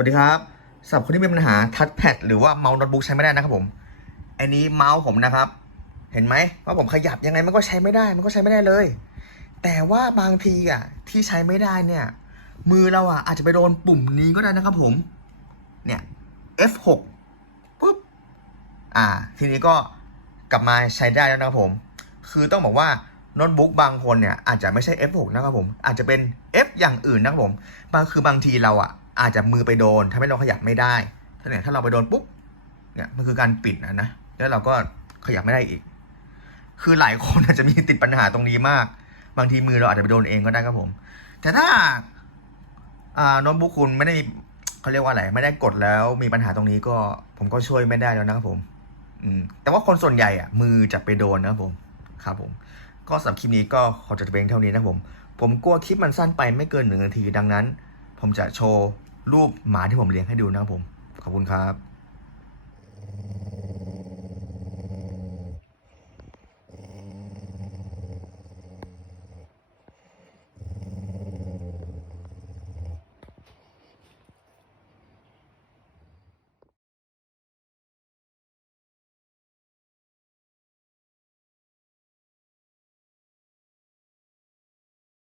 วัสดีครับสำหรับคนที่มีปัญหาทัชแพดหรือว่าเมาส์โน้ตบุ๊กใช้ไม่ได้นะครับผม อันนี้เมาส์ผมนะครับ เห็นไหมว่าผมขยับยังไงมันก็ใช้ไม่ได้ มันก็ใช้ไม่ได้เลย แต่ว่าบางทีอะที่ใช้ไม่ได้เนี่ย มือเราอะอาจจะไปโดนปุ่มนี้ก็ได้นะครับผม เนี่ย F6 ปุ๊บ อ่า ทีนี้ก็กลับมาใช้ได้แล้วนะครับผม คือต้องบอกว่าโน้ตบุ๊กบางคนเนี่ยอาจจะไม่ใช่ F6 นะครับผม อาจจะเป็น F อย่างอื่นนะครับผม บางคือบางทีเราอะ อาจจะมือไปโดนทำให้เราขยับไม่ได้ ถ้าเนี่ยถ้าเราไปโดนปุ๊บเนี่ยมันคือการปิดนะนะแล้วเราก็ขยับไม่ได้อีก คือหลายคนอาจจะมีติดปัญหาตรงนี้มาก บางทีมือเราอาจจะไปโดนเองก็ได้ครับผม แต่ถ้าอ่าโน้ตบุ๊กคุณไม่ได้เขาเรียกว่าอะไรไม่ได้กดแล้วมีปัญหาตรงนี้ก็ ผมก็ช่วยไม่ได้แล้วนะครับผม อืมแต่ว่าคนส่วนใหญ่อะ มือจะไปโดนนะครับผมครับผม ก็สำหรับคลิปนี้ก็ขอจบแต่เพียงเท่านี้นะครับผม ผมกลัวคลิปมันสั้นไปไม่เกินหนึ่งนาทีดังนั้น ผมจะโชว์ รูปหมาที่ผมเลี้ยงให้ดูนะครับผม ขอบคุณครับ